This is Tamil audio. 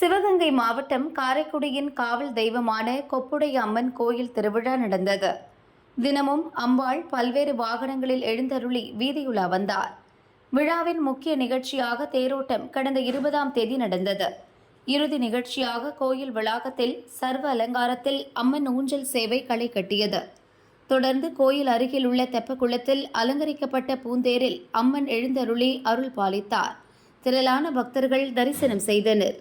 சிவகங்கை மாவட்டம் காரைக்குடியின் காவல் தெய்வமான கொப்புடைய அம்மன் கோயில் திருவிழா நடந்தது. தினமும் அம்பாள் பல்வேறு வாகனங்களில் எழுந்தருளி வீதியுலா வந்தார். விழாவின் முக்கிய நிகழ்ச்சியாக தேரோட்டம் கடந்த 20ஆம் தேதி நடந்தது. இறுதி நிகழ்ச்சியாக கோயில் வளாகத்தில் சர்வ அலங்காரத்தில் அம்மன் ஊஞ்சல் சேவை களை கட்டியது. தொடர்ந்து கோயில் அருகில் உள்ள தெப்பக்குளத்தில் அலங்கரிக்கப்பட்ட பூந்தேரில் அம்மன் எழுந்தருளி அருள் பாலித்தார். திரளான பக்தர்கள் தரிசனம் செய்தனர்.